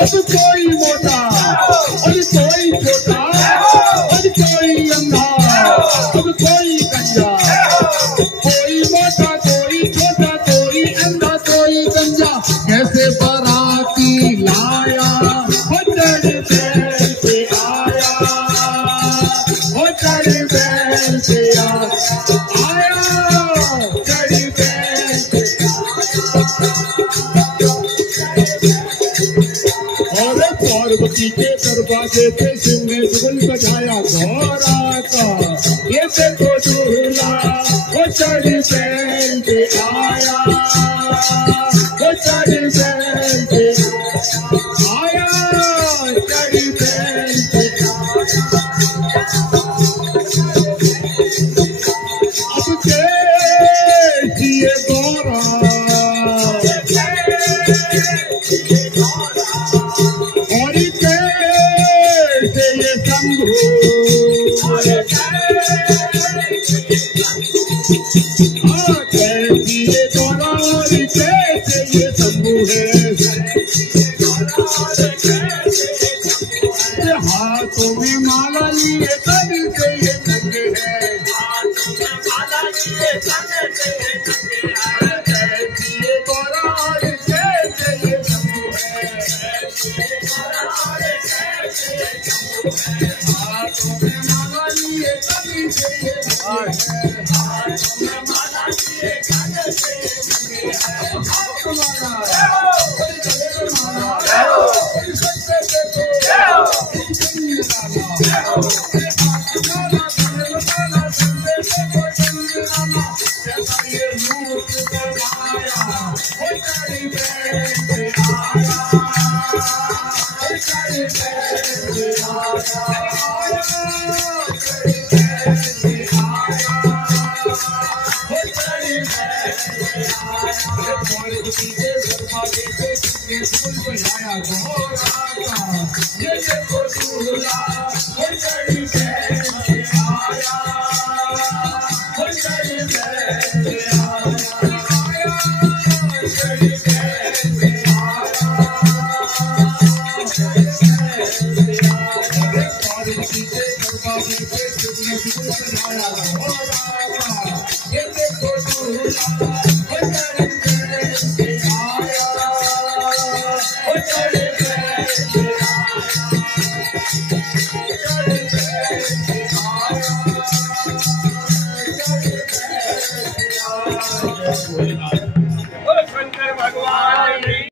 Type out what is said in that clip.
अब कोई मोटा और कोई छोटा और कोई अंधा अब कोई गंजा, कोई मोटा कोई छोटा कोई अंधा कोई गंजा, कैसे बाराती लाया हो चढ़ बैल पे आया, हो चढ़ बैल पे आया, चढ़ बैल पे पार्वती के दरवाजे पे शिव ने ढोल बजाया गौरा का, ये देखो दूल्हा वो चढ़ बैल पे आया, वो चढ़ बैल पे आया, चढ़ बैल पे अब देखिए गौरा हाथों में माला लिए तन से ये नंगे हैं, माला लिए तन से ये नंगे हैं, कैसी गौरार कैसे ये शंभू है, हाथों में माला लिए तन से ये नंगे हैं, हाथों में माला लिए तन से ये नंगे हैं, हाथ माला देखो दूल्हा बड़ी बहन से आया, बड़ी बहन से आया, बड़ी